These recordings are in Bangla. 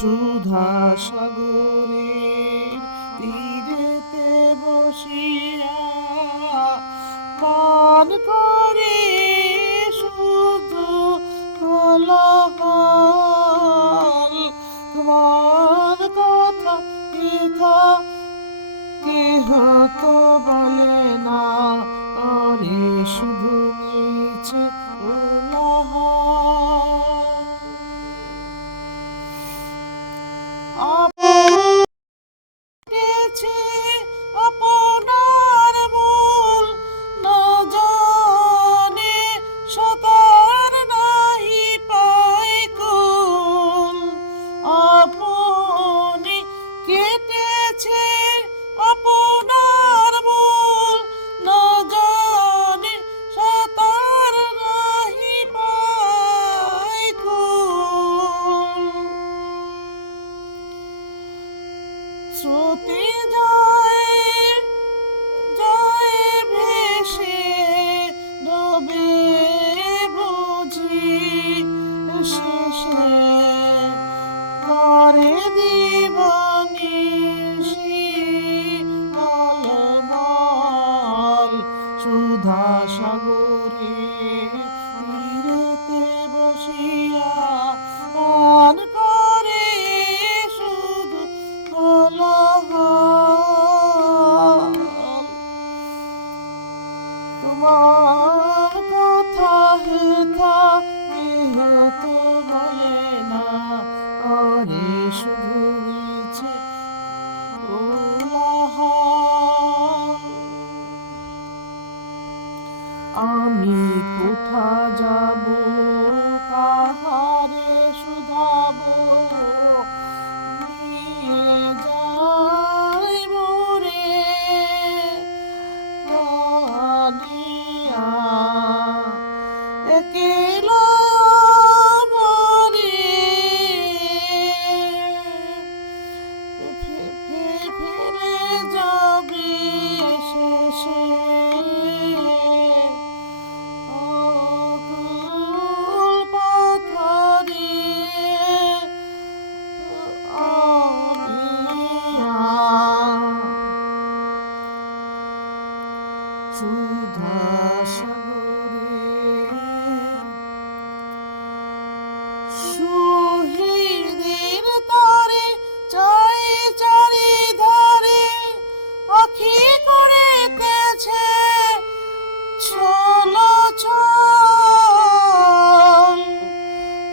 সুধা সগরে তীরেতে বসিয়া পান করে স্রোতে ডবে বুঝি শেষে দিবানিশি আমি সুহৃদের তরে চাই চারি ধারে আখি করিতেছে ছলো ছল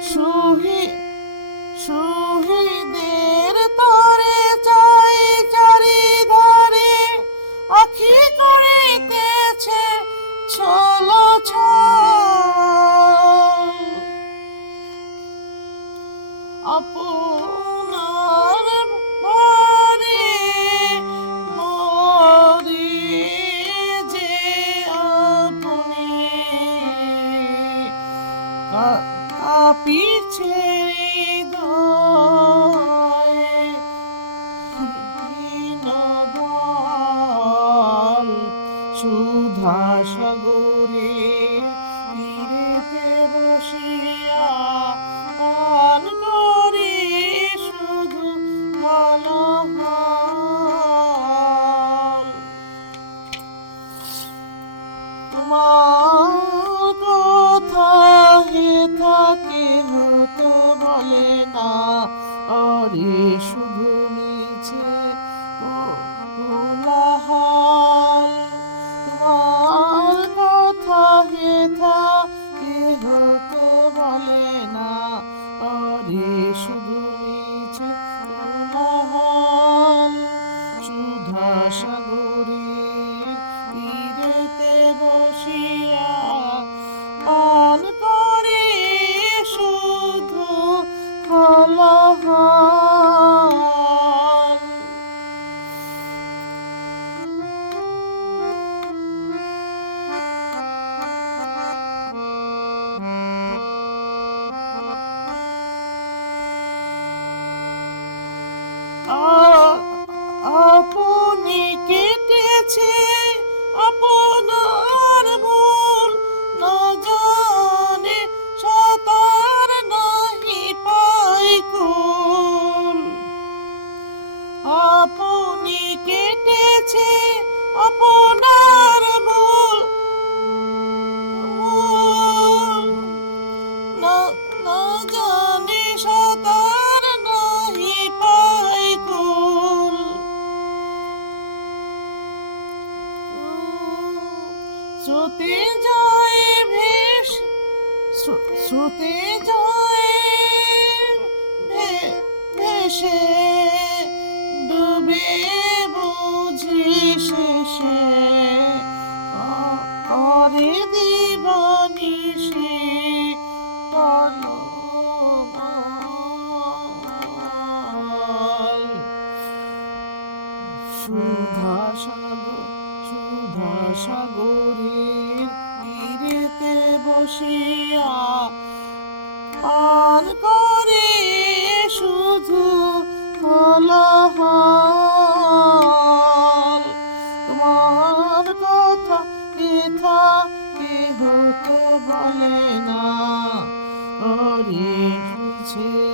সুহি সুহৃদের তরে চাই চারি ধারে আখি করিতেছে ছল সুধা সাগরে বসিয়া পান করে শুধু কলহল। তোমার কথা হেথা কেহ তো বলে না, আরে শুধু করেছি আপনার ভুল না না জানি সাতার নাহি পাই কুল। শ্রুতি জয় ভেষ শ্রু- শ্রুতি জয় পান করে শুধু কোলাহল তোমার কথা কথা কেহ তো বলে না। ওরে খুঁজে